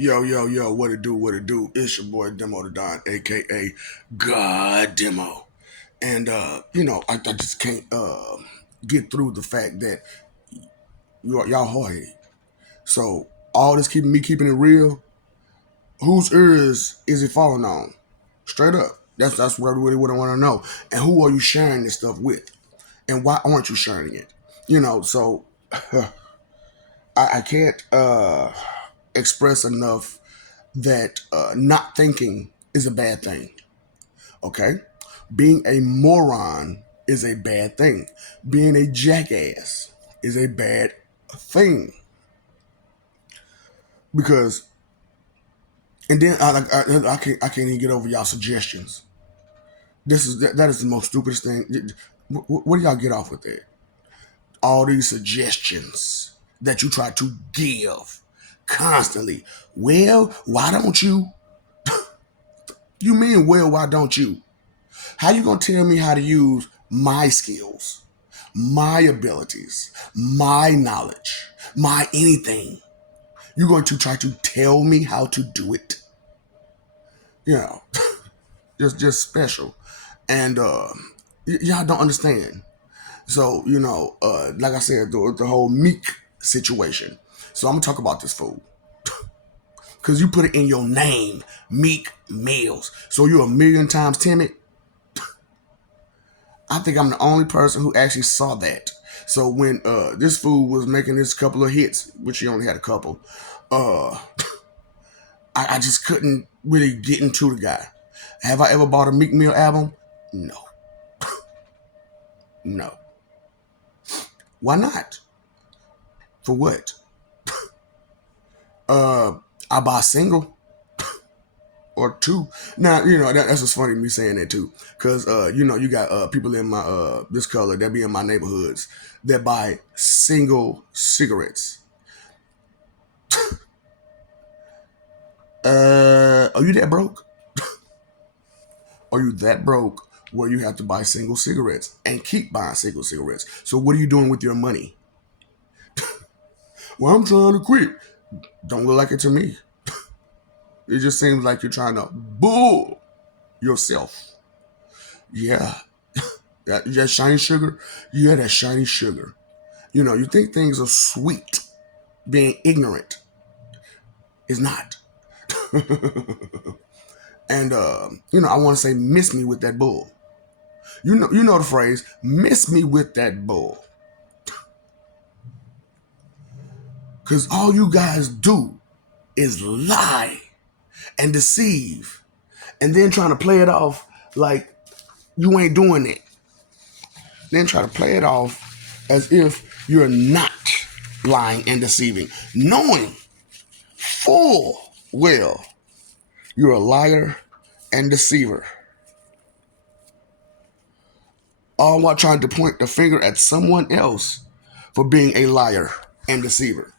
Yo, yo, yo, what it do, what it do? It's your boy Demo the Don, aka God Demo. And I just can't get through the fact that y'all hard. So all this keeping it real, whose ears is it falling on? Straight up. That's what I really would want to know. And who are you sharing this stuff with? And why aren't you sharing it? So I can't express enough that not thinking is a bad thing. Okay? Being a moron is a bad thing. Being a jackass is a bad thing. Because, and then I can't even get over y'all suggestions. That is the most stupidest thing. What do y'all get off with that? All these suggestions that you try to give constantly. Well, why don't you? You mean, well, why don't you? How you gonna tell me how to use my skills, my abilities, my knowledge, my anything? You're going to try to tell me how to do it? You know, just special. And y'all don't understand. So, like I said, the whole Meek situation. So I'm gonna talk about this fool. Cause you put it in your name, Meek Mills. So you're a million times timid. I think I'm the only person who actually saw that. So when this fool was making this couple of hits, which he only had a couple, uh, I just couldn't really get into the guy. Have I ever bought a Meek Mill album? No. No. Why not? For what? I buy a single or two. Now, that's just funny me saying that too. Cause you got people in my this color that be in my neighborhoods that buy single cigarettes. Are you that broke? Are you that broke where you have to buy single cigarettes and keep buying single cigarettes? So what are you doing with your money? Well, I'm trying to quit. Don't look like it to me. It just seems like you're trying to bull yourself. Yeah. That shiny sugar? Yeah, that shiny sugar. You think things are sweet. Being ignorant is not. And I want to say miss me with that bull. You know the phrase, miss me with that bull. Cause all you guys do is lie and deceive and then trying to play it off like you ain't doing it. Then try to play it off as if you're not lying and deceiving, knowing full well you're a liar and deceiver. All while trying to point the finger at someone else for being a liar and deceiver.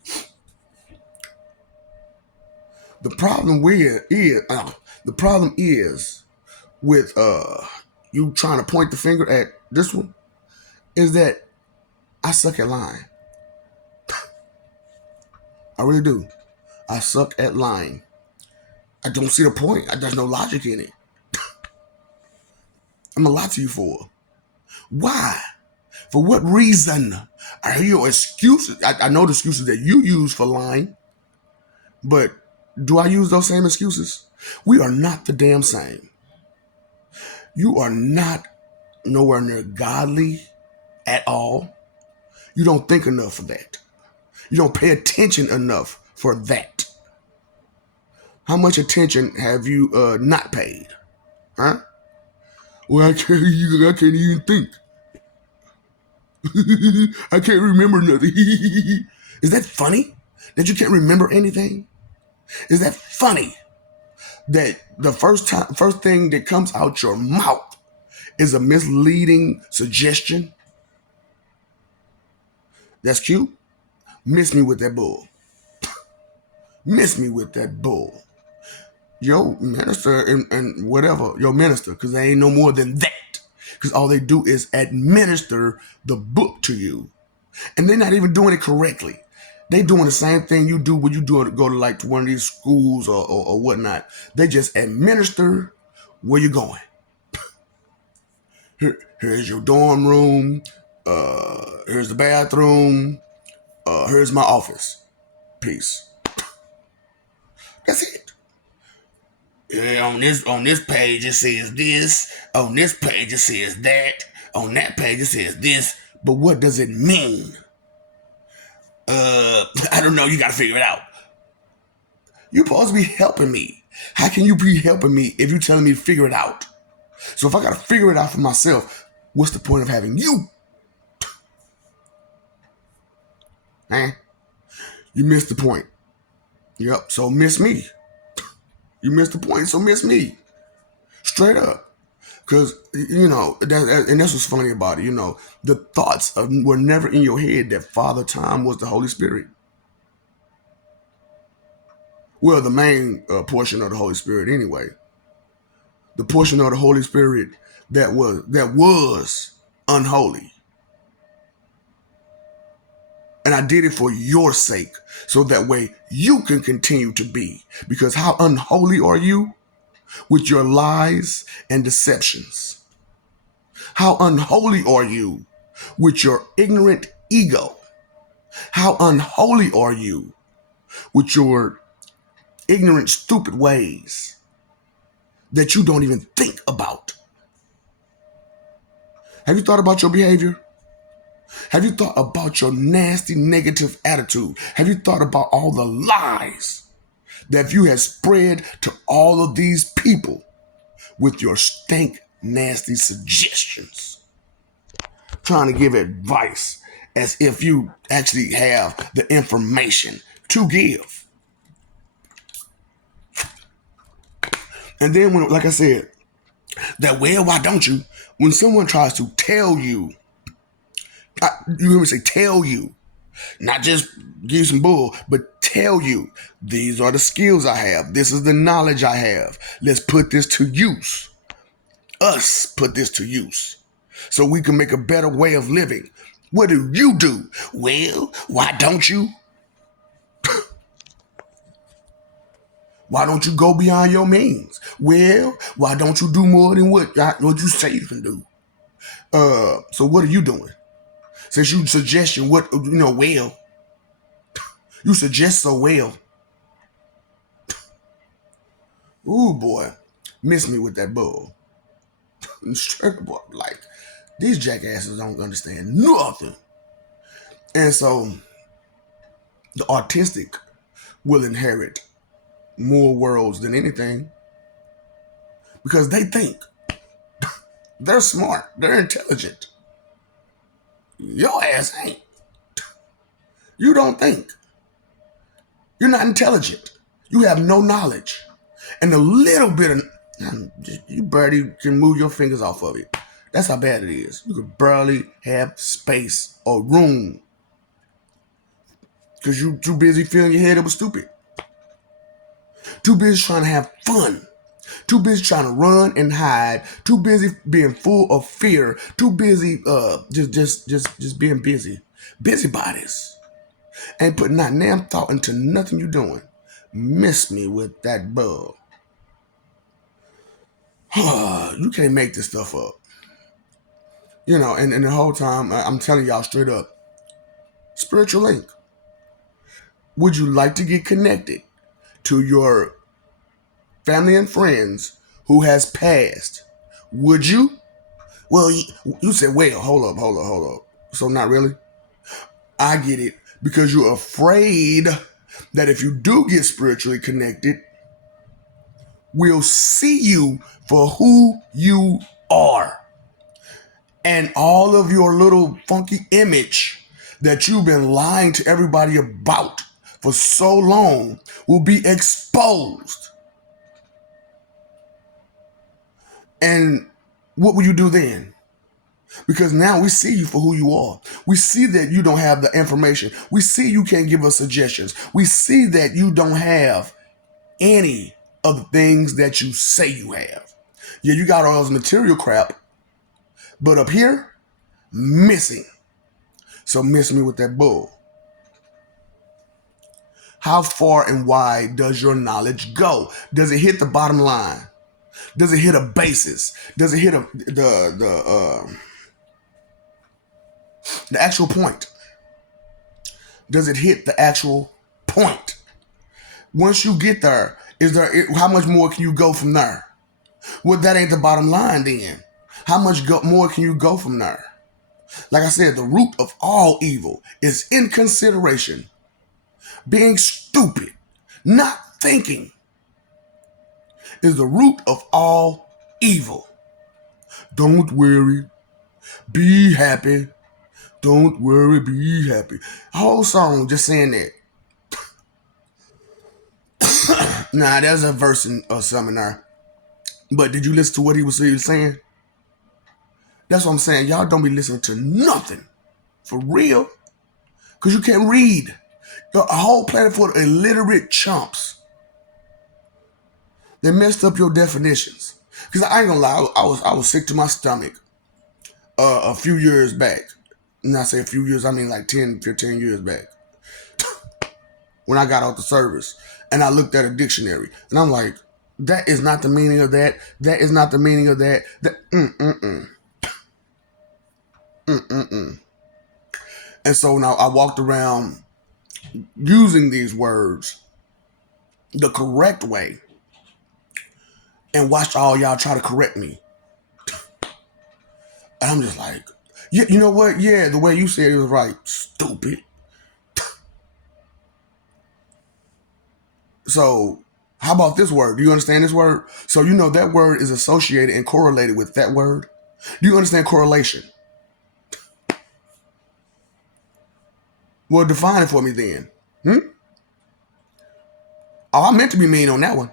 The problem is with you trying to point the finger at this one is that I suck at lying. I really do. I suck at lying. I don't see the point. There's no logic in it. I'm gonna lie to you for. Why? For what reason? I hear your excuses. I know the excuses that you use for lying, but do I use those same excuses? We are not the damn same. You are not nowhere near godly at all. You don't think enough for that. You don't pay attention enough for that. How much attention have you not paid? Huh? Well, I can't even think. I can't remember nothing. Is that funny? That you can't remember anything? Is that funny? That the first thing that comes out your mouth is a misleading suggestion? That's cute. Miss me with that bull. Miss me with that bull. Yo, minister and whatever, your minister, because they ain't no more than that. Because all they do is administer the book to you. And they're not even doing it correctly. They doing the same thing you do when you go to like to one of these schools or whatnot. They just administer where you're going. Here's your dorm room. Here's the bathroom. Here's my office. Peace. That's it. Yeah, on this page it says this. On this page it says that. On that page it says this. But what does it mean? I don't know. You gotta figure it out. You're supposed to be helping me. How can you be helping me if you're telling me to figure it out? So if I gotta figure it out for myself, what's the point of having you? Eh? You missed the point. Yep. So miss me. You missed the point. So miss me. Straight up. Because, and that's what's funny about it. The thoughts were never in your head that Father Time was the Holy Spirit. Well, the main portion of the Holy Spirit anyway. The portion of the Holy Spirit that was unholy. And I did it for your sake, so that way you can continue to be. Because how unholy are you with your lies and deceptions? How unholy are you with your ignorant ego? How unholy are you with your ignorant, stupid ways that you don't even think about? Have you thought about your behavior? Have you thought about your nasty, negative attitude? Have you thought about all the lies that you have spread to all of these people with your stank, nasty suggestions? Trying to give advice as if you actually have the information to give. And then when, like I said, why don't you? When someone tries to tell you, you hear me say tell you, not just give you some bull, but tell you, these are the skills I have. This is the knowledge I have. Let's put this to use. Us put this to use so we can make a better way of living. What do you do? Well, why don't you? Why don't you go beyond your means? Well, why don't you do more than what you say you can do? So what are you doing? Since you suggestion well, you suggest so well. Ooh boy, miss me with that bull. Straight up, like these jackasses don't understand nothing. And so the autistic will inherit more worlds than anything because they think they're smart, they're intelligent. Your ass ain't. You don't think. You're not intelligent. You have no knowledge. And a little bit of, you barely can move your fingers off of it. That's how bad it is. You could barely have space or room because you too busy feeling your head it was stupid. Too busy trying to have fun. Too busy trying to run and hide. Too busy being full of fear. Too busy just being busy. Busybodies. Ain't putting not damn thought into nothing you doing. Miss me with that bug. You can't make this stuff up. And the whole time, I'm telling y'all straight up, spiritual link. Would you like to get connected to your family and friends who has passed? Would you? Well, you said, well, hold up. So not really? I get it. Because you're afraid that if you do get spiritually connected, we'll see you for who you are. And all of your little funky image that you've been lying to everybody about for so long will be exposed. And what will you do then? Because now we see you for who you are. We see that you don't have the information. We see you can't give us suggestions. We see that you don't have any of the things that you say you have. Yeah, you got all this material crap, but up here, missing. So miss me with that bull. How far and wide does your knowledge go? Does it hit the bottom line? Does it hit a basis? Does it hit the actual point? Does it hit the actual point? Once you get there, how much more can you go from there? Well, that ain't the bottom line then. How much more can you go from there? Like I said, the root of all evil is inconsideration, being stupid, not thinking is the root of all evil. Don't worry, be happy. Don't worry, be happy. Whole song just saying that. Nah, there's a verse in a seminar. But did you listen to what he was saying? That's what I'm saying. Y'all don't be listening to nothing. For real. Because you can't read. A whole planet full of illiterate chumps. They messed up your definitions. Because I ain't gonna lie, I was sick to my stomach a few years back. And I say a few years, I mean like 10, 15 years back. When I got out the service. And I looked at a dictionary. And I'm like, that is not the meaning of that. That is not the meaning of that. And so now I walked around using these words the correct way and watched all y'all try to correct me. And I'm just like, yeah, you know what? Yeah, the way you said it was right. Stupid. So how about this word? Do you understand this word? So you know that word is associated and correlated with that word. Do you understand correlation? Well, define it for me then. Oh, I meant to be mean on that one.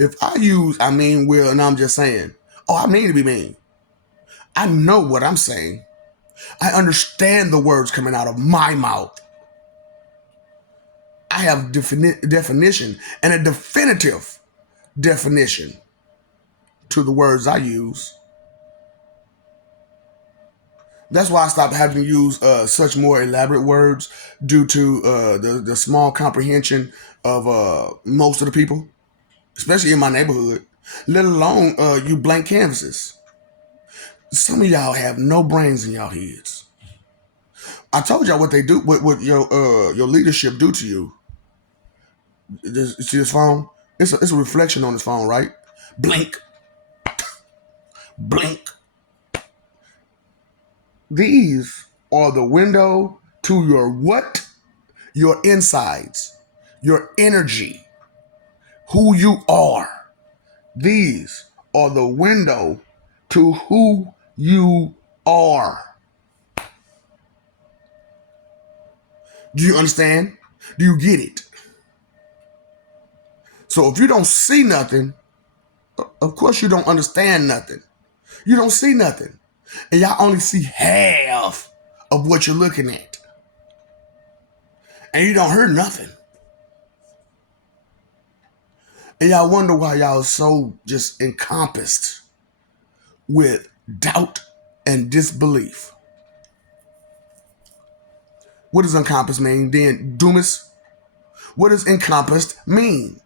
If I use I mean will and I'm just saying, oh, I mean to be mean. I know what I'm saying. I understand the words coming out of my mouth. I have definition and a definitive definition to the words I use. That's why I stopped having to use such more elaborate words due to the small comprehension of most of the people, especially in my neighborhood, let alone you blank canvases. Some of y'all have no brains in y'all heads. I told y'all what they do, what your leadership do to you. See this phone? It's a reflection on this phone, right? Blink. Blink. These are the window to your what? Your insides, your energy, who you are. These are the window to who you are. Do you understand? Do you get it? So if you don't see nothing, of course you don't understand nothing. You don't see nothing. And y'all only see half of what you're looking at. And you don't hear nothing. And y'all wonder why y'all are so just encompassed with doubt and disbelief. What does encompass mean? Then, Dumas, what does encompassed mean?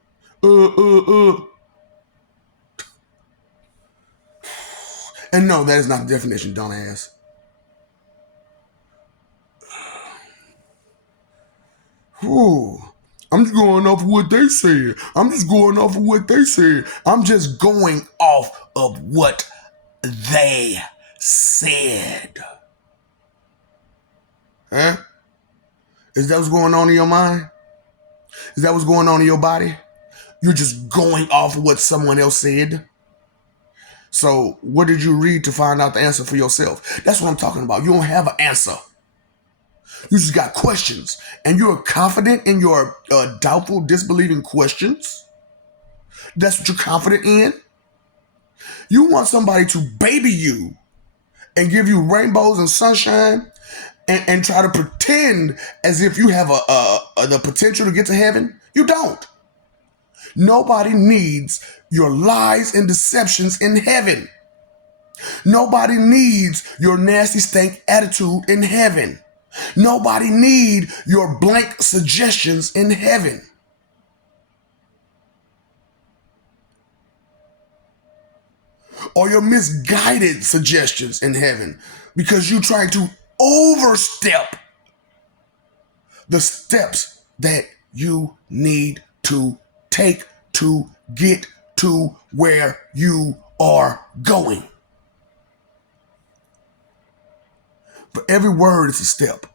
And no, that is not the definition, dumbass. Whew. I'm just going off of what they said. I'm just going off of what they said. I'm just going off of what they said. Huh? Is that what's going on in your mind? Is that what's going on in your body? You're just going off of what someone else said? So what did you read to find out the answer for yourself? That's what I'm talking about. You don't have an answer. You just got questions. And you're confident in your doubtful, disbelieving questions? That's what you're confident in? You want somebody to baby you and give you rainbows and sunshine and try to pretend as if you have the potential to get to heaven? You don't. Nobody needs your lies and deceptions in heaven. Nobody needs your nasty stank attitude in heaven. Nobody need your blank suggestions in heaven. Or your misguided suggestions in heaven, because you try to overstep the steps that you need to take to get to where you are going. For every word, it's a step.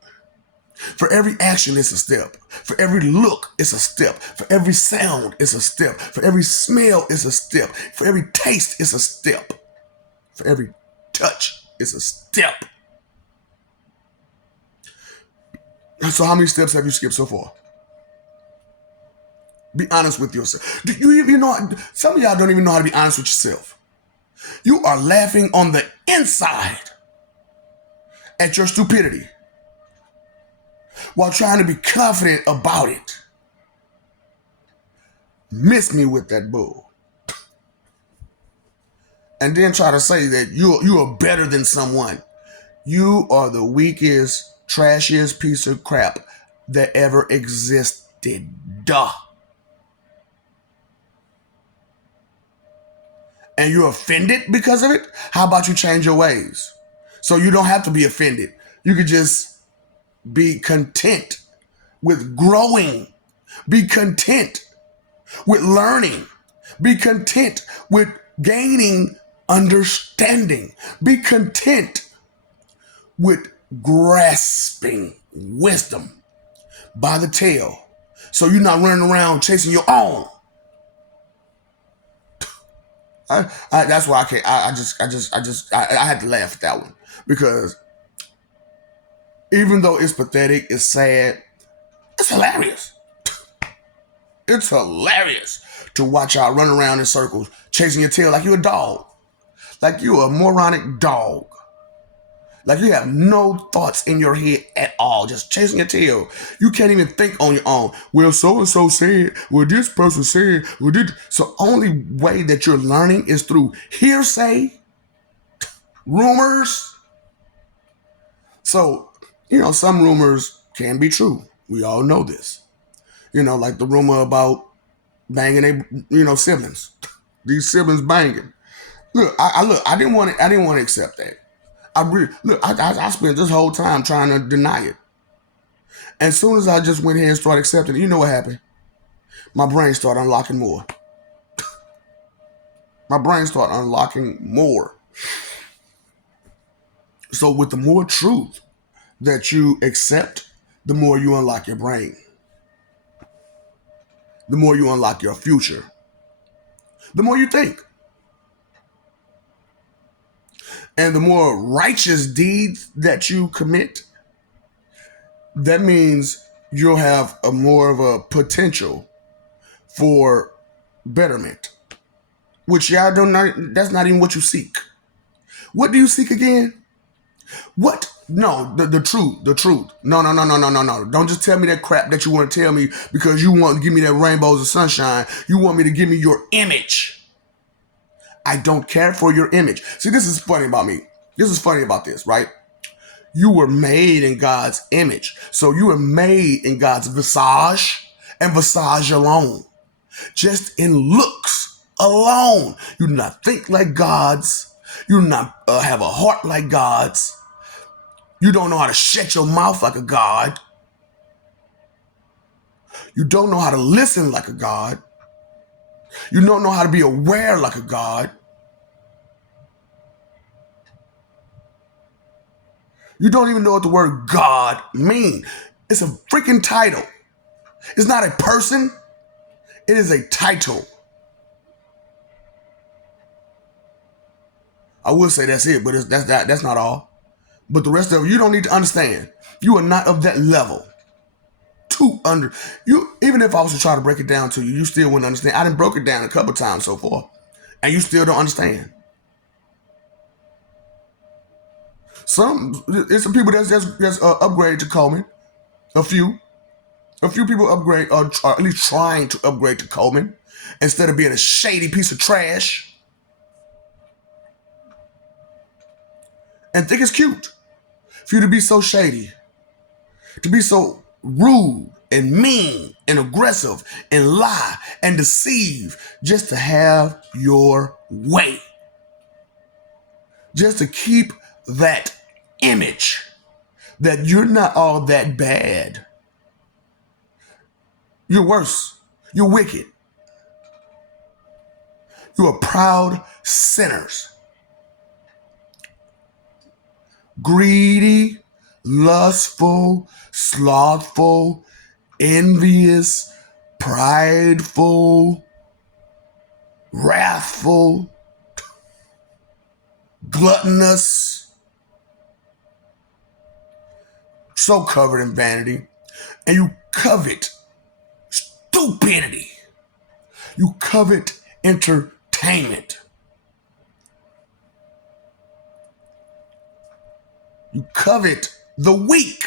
For every action, it's a step. For every look, it's a step. For every sound, it's a step. For every smell, it's a step. For every taste, it's a step. For every touch, it's a step. So how many steps have you skipped so far? Be honest with yourself. Do you even know? Some of y'all don't even know how to be honest with yourself. You are laughing on the inside at your stupidity while trying to be confident about it. Miss me with that bull. And then try to say that you are better than someone. You are the weakest, trashiest piece of crap that ever existed. Duh. And you're offended because of it? How about you change your ways? So you don't have to be offended. You could just be content with growing. Be content with learning. Be content with gaining understanding. Be content with grasping wisdom by the tail. So you're not running around chasing your own. That's why I can't. I had to laugh at that one, because even though it's pathetic, it's sad, it's hilarious. It's hilarious to watch y'all run around in circles chasing your tail like you're a dog, like you're a moronic dog, like you have no thoughts in your head at all, just chasing your tail. You can't even think on your own. Well, so and so said. Well, this person said. Well, did so. Only way that you're learning is through hearsay, rumors. So some rumors can be true. We all know this. Like the rumor about banging siblings. These siblings banging. Look, I didn't want to accept that. I spent this whole time trying to deny it. And as soon as I just went ahead and started accepting it, you know what happened? My brain started unlocking more. My brain started unlocking more. So with the more truth that you accept, the more you unlock your brain. The more you unlock your future. The more you think. And the more righteous deeds that you commit, that means you'll have a more of a potential for betterment. Which y'all don't know, that's not even what you seek. What do you seek again? What? No, the truth. No. Don't just tell me that crap that you want to tell me because you want to give me that rainbows and sunshine. You want me to give me your image. I don't care for your image. See, this is funny about me. This is funny about this, right? You were made in God's image. So you were made in God's visage and visage alone. Just in looks alone. You do not think like God's. You do not have a heart like God's. You don't know how to shut your mouth like a God. You don't know how to listen like a God. You don't know how to be aware like a God. You don't even know what the word God means. It's a freaking title. It's not a person. It is a title. I will say that's it, but that's not all. But the rest of it, you don't need to understand. You are not of that level. Even if I was to try to break it down to you, you still wouldn't understand. I done broke it down a couple times so far, and you still don't understand. It's some people that's upgraded to Coleman. A few people upgrade, or at least trying to upgrade to Coleman, instead of being a shady piece of trash. And think it's cute for you to be so shady. To be so rude and mean and aggressive and lie and deceive just to have your way. Just to keep that image that you're not all that bad. You're worse. You're wicked. You are proud sinners. Greedy, lustful, slothful, envious, prideful, wrathful, gluttonous, so covered in vanity. And you covet stupidity. You covet entertainment. You covet the weak.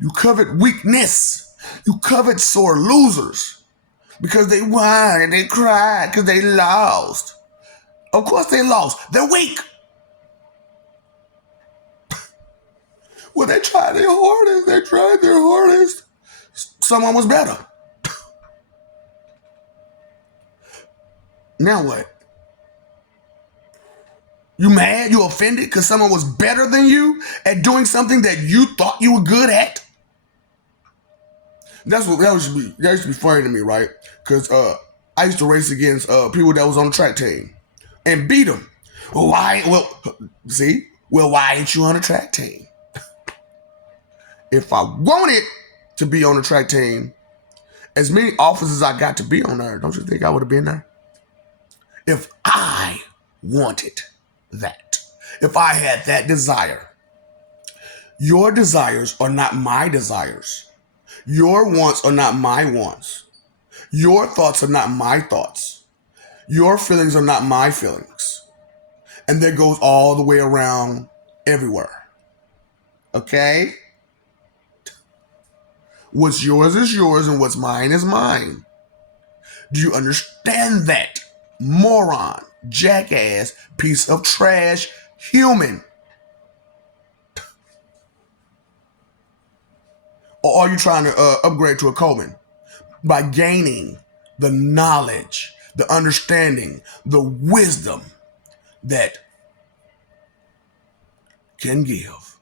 You covet weakness. You covet sore losers because they whined and they cried because they lost. Of course they lost. They're weak. Well, they tried their hardest. They tried their hardest. Someone was better. Now what? You mad? You offended because someone was better than you at doing something that you thought you were good at? That used to be funny to me, right? Because I used to race against people that was on the track team and beat them. Well, why? Well, why ain't you on the track team? If I wanted to be on the track team, as many officers I got to be on there, don't you think I would have been there? If I wanted that, if I had that desire. Your desires are not my desires. Your wants are not my wants. Your thoughts are not my thoughts. Your feelings are not my feelings. And that goes all the way around everywhere. Okay? What's yours is yours and what's mine is mine. Do you understand that? Moron, jackass, piece of trash, human. Or are you trying to upgrade to a Coleman? By gaining the knowledge, the understanding, the wisdom that can give.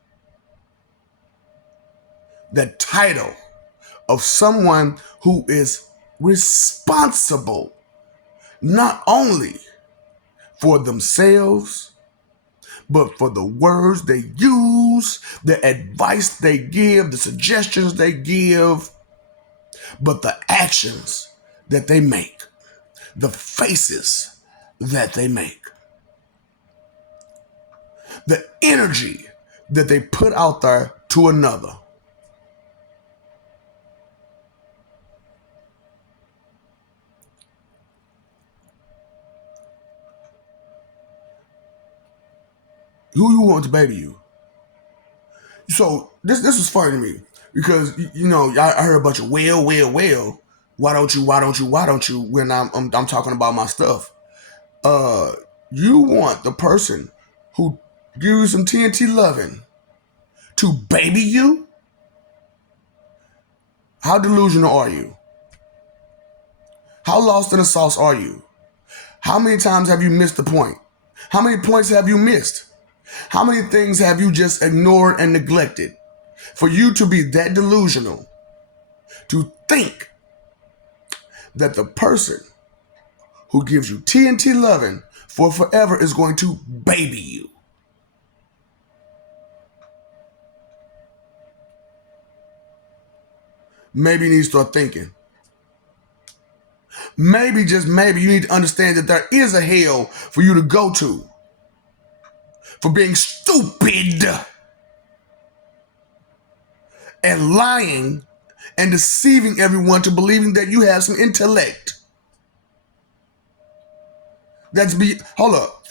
The title of someone who is responsible not only for themselves, but for the words they use, the advice they give, the suggestions they give, but the actions that they make, the faces that they make, the energy that they put out there to another. Who you want to baby you? So this was funny to me because I heard a bunch of well. Why don't you? When I'm talking about my stuff, you want the person who gives you some TNT loving to baby you? How delusional are you? How lost in the sauce are you? How many times have you missed the point? How many points have you missed? How many things have you just ignored and neglected for you to be that delusional to think that the person who gives you TNT loving for forever is going to baby you? Maybe you need to start thinking. Maybe, just maybe, you need to understand that there is a hell for you to go to for being stupid and lying and deceiving everyone to believing that you have some intellect. Hold up.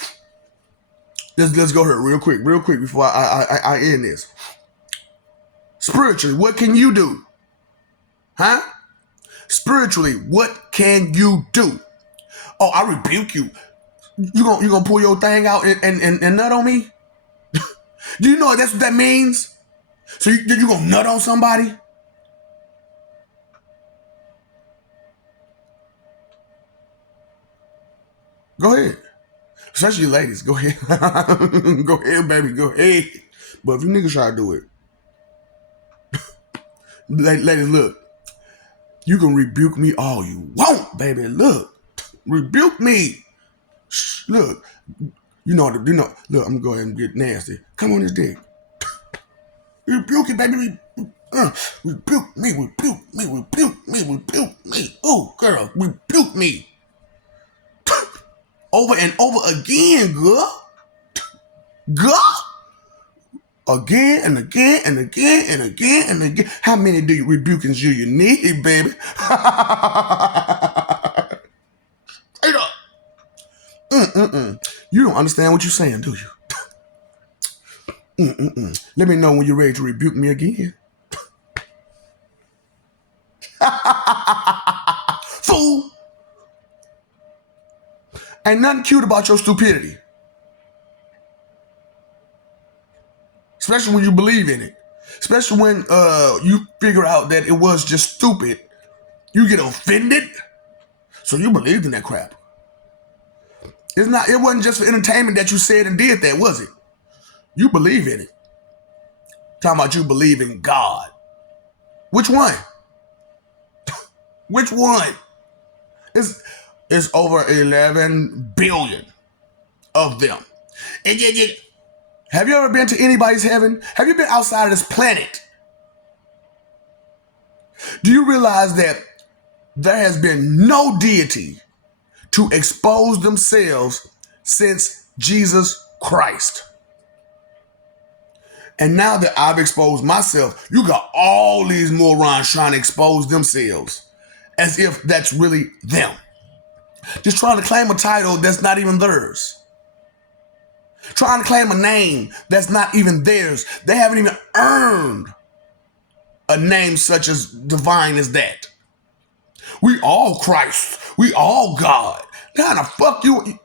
Let's go here real quick before I end this. Spiritually, what can you do? Huh? Spiritually, what can you do? Oh, I rebuke you. You gonna pull your thing out and nut on me? Do you know that's what that means? So you gonna nut on somebody? Go ahead. Especially you ladies. Go ahead. Go ahead, baby. Go ahead. But if you niggas try to do it, ladies, look. You can rebuke me all you want, baby. Look. Rebuke me. Look. Look, I'm gonna go ahead and get nasty. Come on this dick. Rebuke it, baby. Rebuke me, rebuke me, rebuke me, rebuke me. Oh, girl, rebuke me. Over and over again, girl. Girl. Again and again and again and again and again. How many rebukings do you need, baby? Straight up. You don't understand what you're saying, do you? Let me know when you're ready to rebuke me again. Fool! Ain't nothing cute about your stupidity. Especially when you believe in it. Especially when you figure out that it was just stupid. You get offended. So you believed in that crap. It wasn't just for entertainment that you said and did that, was it? You believe in it. Talking about you believe in God. Which one? Which one? It's over 11 billion of them. And have you ever been to anybody's heaven? Have you been outside of this planet? Do you realize that there has been no deity to expose themselves since Jesus Christ? And now that I've exposed myself, you got all these morons trying to expose themselves as if that's really them. Just trying to claim a title that's not even theirs. Trying to claim a name that's not even theirs. They haven't even earned a name such as divine as that. We all Christ. We all God. Now the fuck you...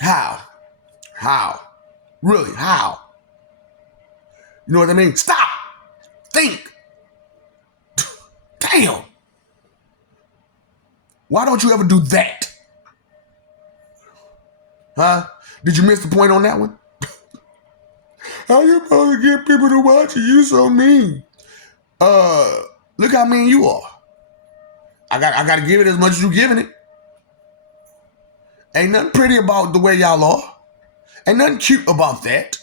How? How? Really, how? You know what I mean? Stop! Think! Damn! Why don't you ever do that? Huh? Did you miss the point on that one? How you supposed to get people to watch you? You so mean. Look how mean you are. I got to give it as much as you giving it. Ain't nothing pretty about the way y'all are. Ain't nothing cute about that.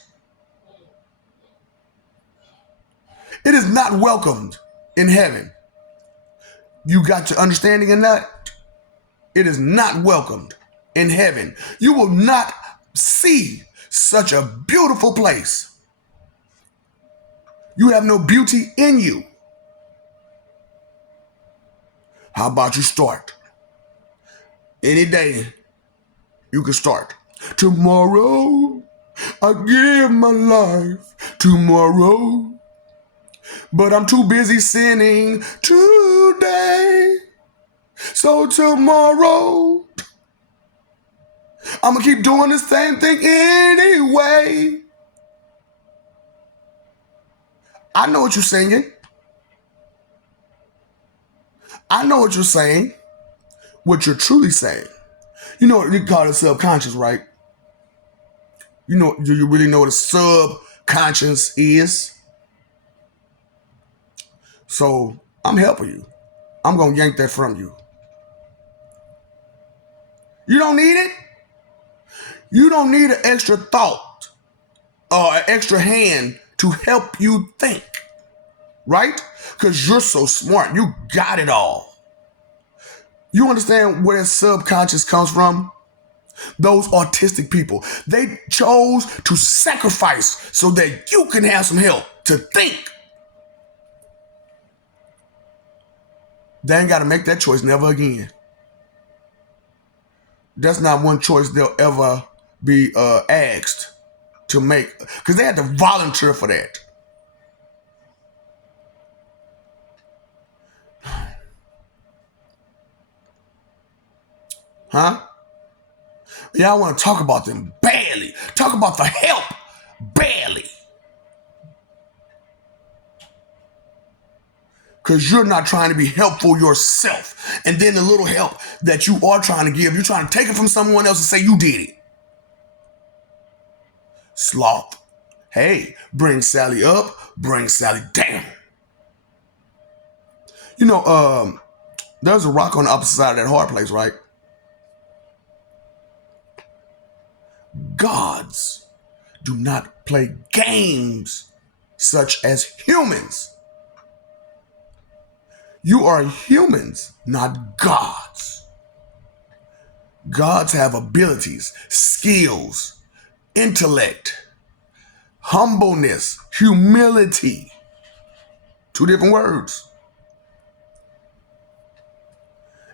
It is not welcomed in heaven. You got your understanding in that? It is not welcomed in heaven. You will not see such a beautiful place. You have no beauty in you. How about you start? Any day you can start. Tomorrow I give my life. Tomorrow. But I'm too busy sinning today. So tomorrow, I'm going to keep doing the same thing anyway. I know what you're singing. I know what you're saying. What you're truly saying. You know what you call it subconscious, right? You know, do you really know what a subconscious is? So I'm helping you. I'm going to yank that from you. You don't need it. You don't need an extra thought or an extra hand to help you think, right? Because you're so smart. You got it all. You understand where that subconscious comes from? Those autistic people, they chose to sacrifice so that you can have some help to think. They ain't got to make that choice never again. That's not one choice they'll ever be asked to make, because they had to volunteer for that. Huh? Y'all want to talk about them? Barely. Talk about the help? Barely. Because you're not trying to be helpful yourself. And then the little help that you are trying to give, you're trying to take it from someone else and say you did it. Sloth. Hey, bring Sally up, bring Sally down. You know, there's a rock on the opposite side of that hard place, right? Gods do not play games such as humans. You are humans, not gods. Gods have abilities, skills, intellect, humbleness, humility. Two different words.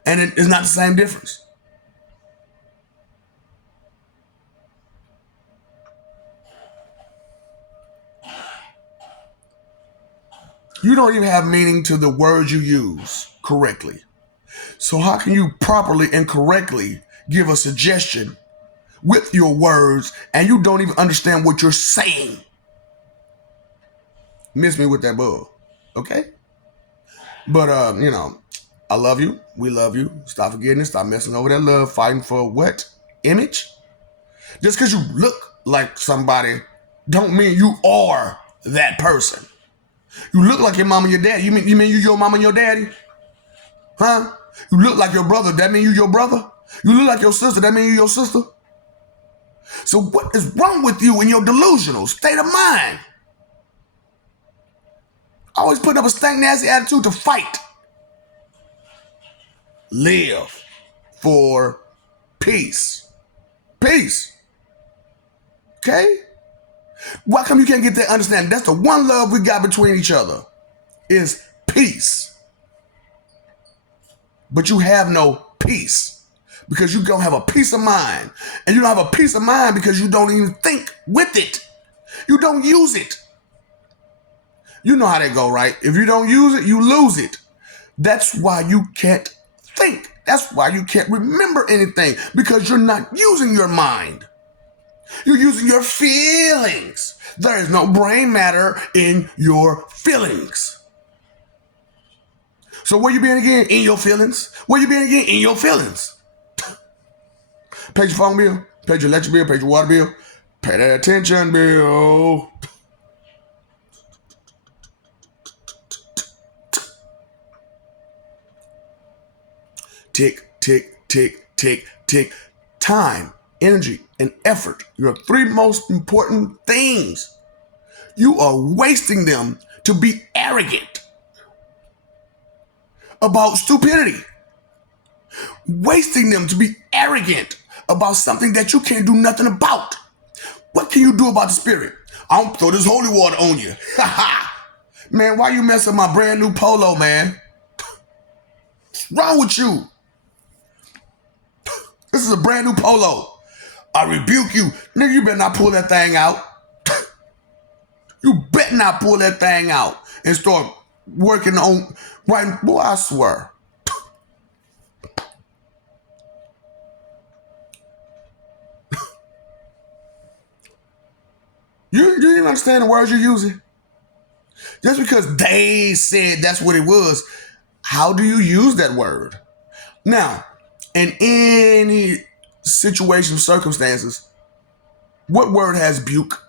And it is not the same difference. You don't even have meaning to the words you use correctly. So how can you properly and correctly give a suggestion with your words and you don't even understand what you're saying? Miss me with that bug, okay? But I love you. We love you. Stop forgetting it. Stop messing over that love, fighting for what? Image? Just because you look like somebody don't mean you are that person. You look like your mama and your daddy. You mean you your mama and your daddy? Huh? You look like your brother. That mean you your brother? You look like your sister. That mean you your sister? So what is wrong with you in your delusional state of mind? Always putting up a stank, nasty attitude to fight. Live for peace. Peace. Okay? Why come you can't get that understanding? That's the one love we got between each other is peace. But you have no peace because you don't have a peace of mind. And you don't have a peace of mind because you don't even think with it. You don't use it. You know how that go, right? If you don't use it, you lose it. That's why you can't think. That's why you can't remember anything because you're not using your mind. You're using your feelings. There is no brain matter in your feelings. So where you been again? In your feelings. Where you been again? In your feelings. Pay your phone bill. Pay your electric bill. Pay your water bill. Pay that attention bill. Tick, tick, tick, tick, tick. Time, energy, and effort. Your three most important things. You are wasting them to be arrogant about stupidity. Wasting them to be arrogant about something that you can't do nothing about. What can you do about the spirit? I don't throw this holy water on you. Man, why you messing my brand new polo, man? What's wrong with you? This is a brand new polo. I rebuke you. Nigga, you better not pull that thing out. You better not pull that thing out and start working on writing. Boy, I swear. You didn't understand the words you're using? Just because they said that's what it was, how do you use that word? Now, in any situation, circumstances, what word has buke?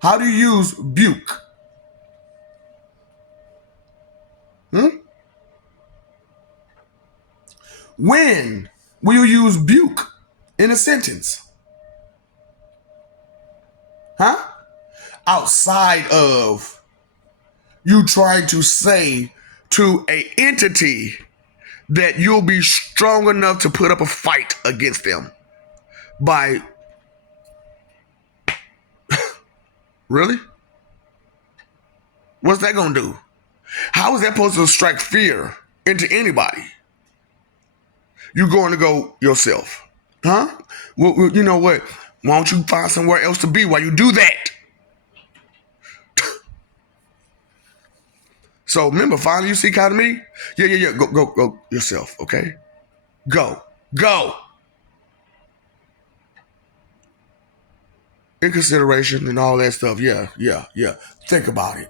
How do you use buke? When will you use buke in a sentence? Huh? Outside of you trying to say to an entity that you'll be strong enough to put up a fight against them by really? What's that gonna do? How is that supposed to strike fear into anybody? You're going to go yourself. Huh? Well, you know what? Why don't you find somewhere else to be while you do that? So remember, finally you see kind of me? Yeah. Go yourself, okay? Go. In consideration and all that stuff. Yeah. Think about it.